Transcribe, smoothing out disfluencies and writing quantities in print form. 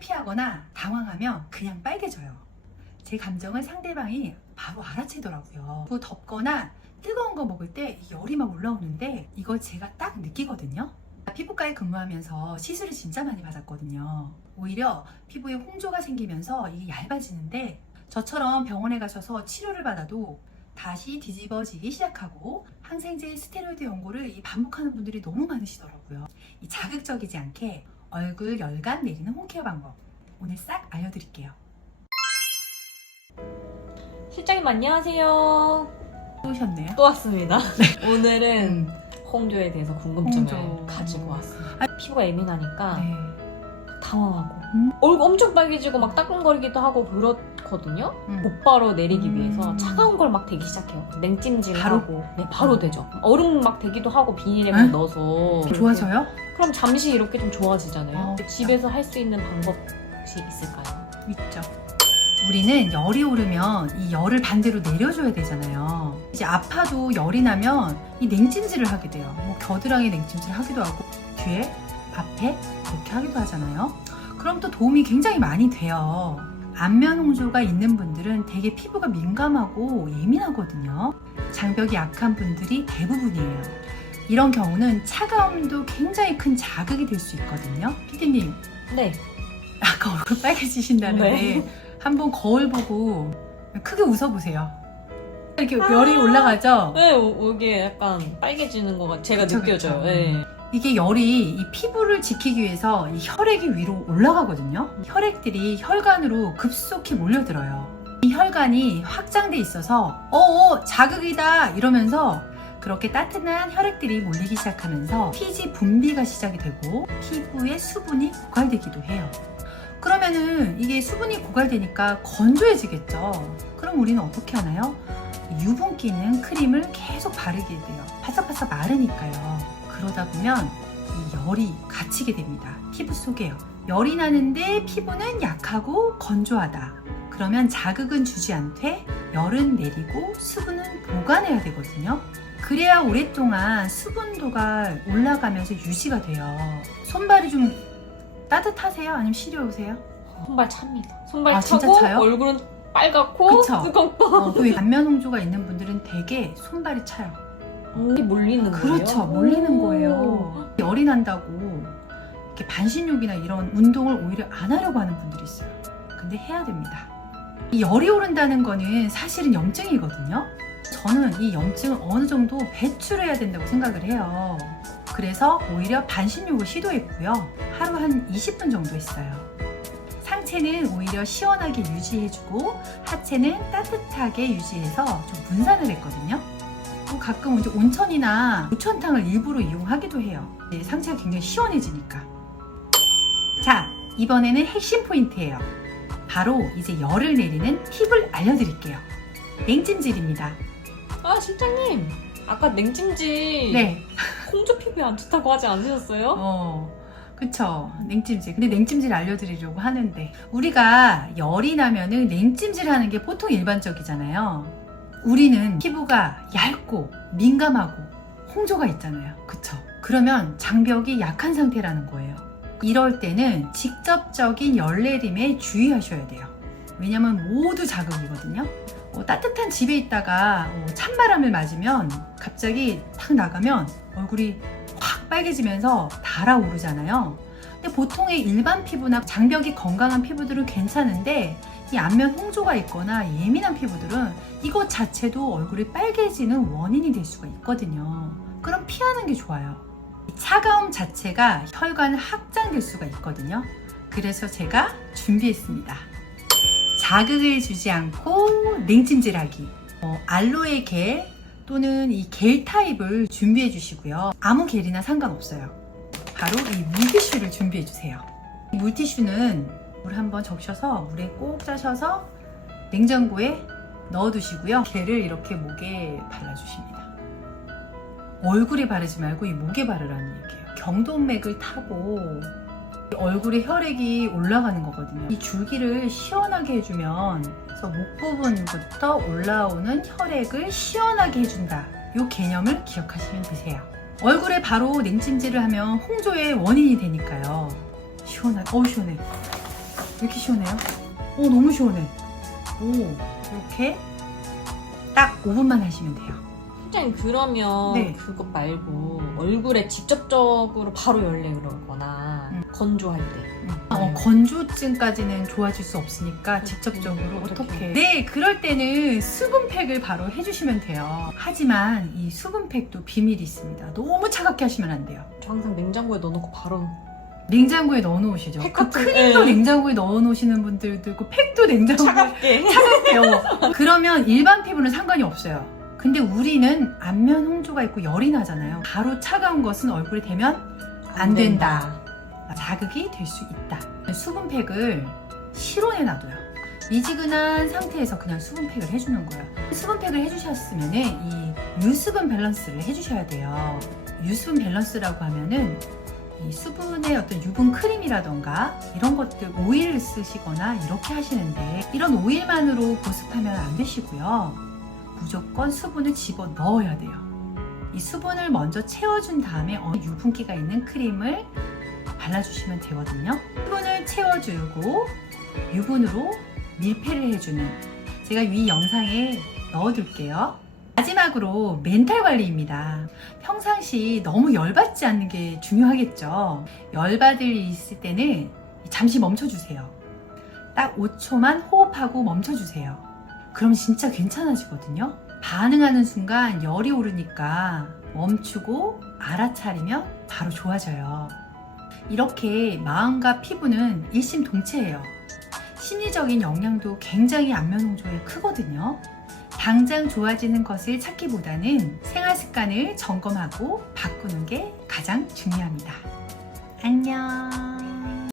창피하거나 당황하면 그냥 빨개져요. 제 감정을 상대방이 바로 알아채더라고요. 또 덥거나 뜨거운 거 먹을 때 열이 막 올라오는데 이걸 제가 딱 느끼거든요. 피부과에 근무하면서 시술을 진짜 많이 받았거든요. 오히려 피부에 홍조가 생기면서 이게 얇아지는데 저처럼 병원에 가셔서 치료를 받아도 다시 뒤집어지기 시작하고 항생제, 스테로이드 연고를 반복하는 분들이 너무 많으시더라고요. 이 자극적이지 않게 얼굴 열감 내리는 홈케어 방법 오늘 싹 알려드릴게요. 실장님 안녕하세요. 또 오셨네요? 또 왔습니다. 오늘은 홍조에 대해서 궁금증을 홍조. 가지고 왔습니다. 피부가 예민하니까 네. 당황하고 얼굴 엄청 빨개지고 막 따끔거리기도 하고 그렇거든요. 곧바로 내리기 위해서 차가운 걸 막 대기 시작해요. 냉찜질하고 바로 되죠. 얼음 막 대기도 하고 비닐에 막 넣어서 좋아져요? 그럼 잠시 이렇게 좀 좋아지잖아요. 집에서 할 수 있는 방법이 있을까요? 있죠. 우리는 열이 오르면 이 열을 반대로 내려줘야 되잖아요. 이제 아파도 열이 나면 이 냉찜질을 하게 돼요. 뭐 겨드랑이 냉찜질 하기도 하고 뒤에, 앞에 이렇게 하기도 하잖아요. 그럼 또 도움이 굉장히 많이 돼요. 안면 홍조가 있는 분들은 되게 피부가 민감하고 예민하거든요. 장벽이 약한 분들이 대부분이에요. 이런 경우는 차가움도 굉장히 큰 자극이 될 수 있거든요. 피디님, 네. 아까 얼굴 빨개지신다는데 네. 한번 거울 보고 크게 웃어보세요. 이렇게 열이 올라가죠? 네, 이게 약간 빨개지는 거가 제가 그쵸, 느껴져요. 그쵸. 네. 이게 열이 이 피부를 지키기 위해서 이 혈액이 위로 올라가거든요. 혈액들이 혈관으로 급속히 몰려들어요. 이 혈관이 확장돼 있어서 자극이다 이러면서 그렇게 따뜻한 혈액들이 몰리기 시작하면서 피지 분비가 시작이 되고 피부에 수분이 고갈되기도 해요. 그러면은 이게 수분이 고갈되니까 건조해지겠죠. 그럼 우리는 어떻게 하나요? 유분기 있는 크림을 계속 바르게 돼요. 바싹바싹 마르니까요. 그러다 보면 이 열이 갇히게 됩니다. 피부 속에요. 열이 나는데 피부는 약하고 건조하다. 그러면 자극은 주지 않되 열은 내리고 수분은 보관해야 되거든요. 그래야 오랫동안 수분도가 올라가면서 유지가 돼요. 손발이 좀 따뜻하세요? 아니면 시려우세요? 손발 찹니다. 손발 아, 차고 진짜 차요? 얼굴은 빨갛고 그쵸? 뜨겁고 그 안면 홍조가 있는 분들은 되게 손발이 차요. 몰리는 거예요? 그렇죠. 몰리는 거예요. 열이 난다고 이렇게 반신욕이나 이런 운동을 오히려 안 하려고 하는 분들이 있어요. 근데 해야 됩니다. 이 열이 오른다는 거는 사실은 염증이거든요. 저는 이 염증을 어느 정도 배출해야 된다고 생각을 해요. 그래서 오히려 반신욕을 시도했고요. 하루 한 20분 정도 했어요. 상체는 오히려 시원하게 유지해주고 하체는 따뜻하게 유지해서 좀 분산을 했거든요. 가끔 이제 온천이나 무천탕을 일부러 이용하기도 해요. 상체가 굉장히 시원해지니까. 자, 이번에는 핵심 포인트예요. 바로 이제 열을 내리는 팁을 알려드릴게요. 냉찜질입니다. 아 실장님 아까 냉찜질 네. 홍조 피부에 안 좋다고 하지 않으셨어요? 그쵸. 냉찜질. 근데 냉찜질 알려드리려고 하는데 우리가 열이 나면은 냉찜질 하는 게 보통 일반적이잖아요. 우리는 피부가 얇고 민감하고 홍조가 있잖아요. 그쵸? 그러면 장벽이 약한 상태라는 거예요. 이럴 때는 직접적인 열 내림에 주의하셔야 돼요. 왜냐면 모두 자극이거든요. 따뜻한 집에 있다가 찬바람을 맞으면 갑자기 탁 나가면 얼굴이 확 빨개지면서 달아오르잖아요. 근데 보통의 일반 피부나 장벽이 건강한 피부들은 괜찮은데 이 안면 홍조가 있거나 예민한 피부들은 이것 자체도 얼굴이 빨개지는 원인이 될 수가 있거든요. 그럼 피하는 게 좋아요. 차가움 자체가 혈관 확장될 수가 있거든요. 그래서 제가 준비했습니다. 자극을 주지 않고 냉찜질하기. 알로에 겔 또는 이 겔 타입을 준비해 주시고요. 아무 겔이나 상관없어요. 바로 이 물티슈를 준비해 주세요. 이 물티슈는 물 한번 적셔서 물에 꼭 짜셔서 냉장고에 넣어 두시고요. 겔을 이렇게 목에 발라주십니다. 얼굴에 바르지 말고 이 목에 바르라는 얘기예요. 경동맥을 타고 얼굴에 혈액이 올라가는 거거든요. 이 줄기를 시원하게 해주면 그래서 목 부분부터 올라오는 혈액을 시원하게 해준다. 이 개념을 기억하시면 되세요. 얼굴에 바로 냉찜질을 하면 홍조의 원인이 되니까요. 시원해. 시원해. 이렇게 시원해요? 오, 너무 시원해. 오, 이렇게 딱 5분만 하시면 돼요. 팀장님 그러면 네. 그거 말고 얼굴에 직접적으로 바로 열내 그러거나 건조할 때 건조증까지는 좋아질 수 없으니까 직접적으로 어떻게? 어떻게? 네, 그럴 때는 수분팩을 바로 해주시면 돼요. 하지만 이 수분팩도 비밀이 있습니다. 너무 차갑게 하시면 안 돼요. 저 항상 냉장고에 넣어놓고 바로 냉장고에 넣어놓으시죠. 팩 그 같은- 크림도 네. 냉장고에 넣어놓으시는 분들도 있고 팩도 냉장고에 차갑게 차갑게요. 그러면 일반 피부는 상관이 없어요. 근데 우리는 안면 홍조가 있고 열이 나잖아요. 바로 차가운 것은 얼굴에 대면 안 된다. 자극이 될 수 있다. 수분팩을 실온에 놔둬요. 미지근한 상태에서 그냥 수분팩을 해주는 거예요. 수분팩을 해주셨으면 이 유수분 밸런스를 해주셔야 돼요. 유수분 밸런스라고 하면은 이 수분의 어떤 유분 크림이라던가 이런 것들 오일을 쓰시거나 이렇게 하시는데 이런 오일만으로 보습하면 안 되시고요. 무조건 수분을 집어 넣어야 돼요. 이 수분을 먼저 채워준 다음에 유분기가 있는 크림을 발라주시면 되거든요. 수분을 채워주고 유분으로 밀폐를 해주는, 제가 위 영상에 넣어둘게요. 마지막으로 멘탈 관리입니다. 평상시 너무 열받지 않는 게 중요하겠죠. 열받을 일이 있을 때는 잠시 멈춰주세요. 딱 5초만 호흡하고 멈춰주세요. 그럼 진짜 괜찮아지거든요. 반응하는 순간 열이 오르니까 멈추고 알아차리면 바로 좋아져요. 이렇게 마음과 피부는 일심동체예요. 심리적인 영향도 굉장히 안면 홍조에 크거든요. 당장 좋아지는 것을 찾기보다는 생활 습관을 점검하고 바꾸는 게 가장 중요합니다. 안녕.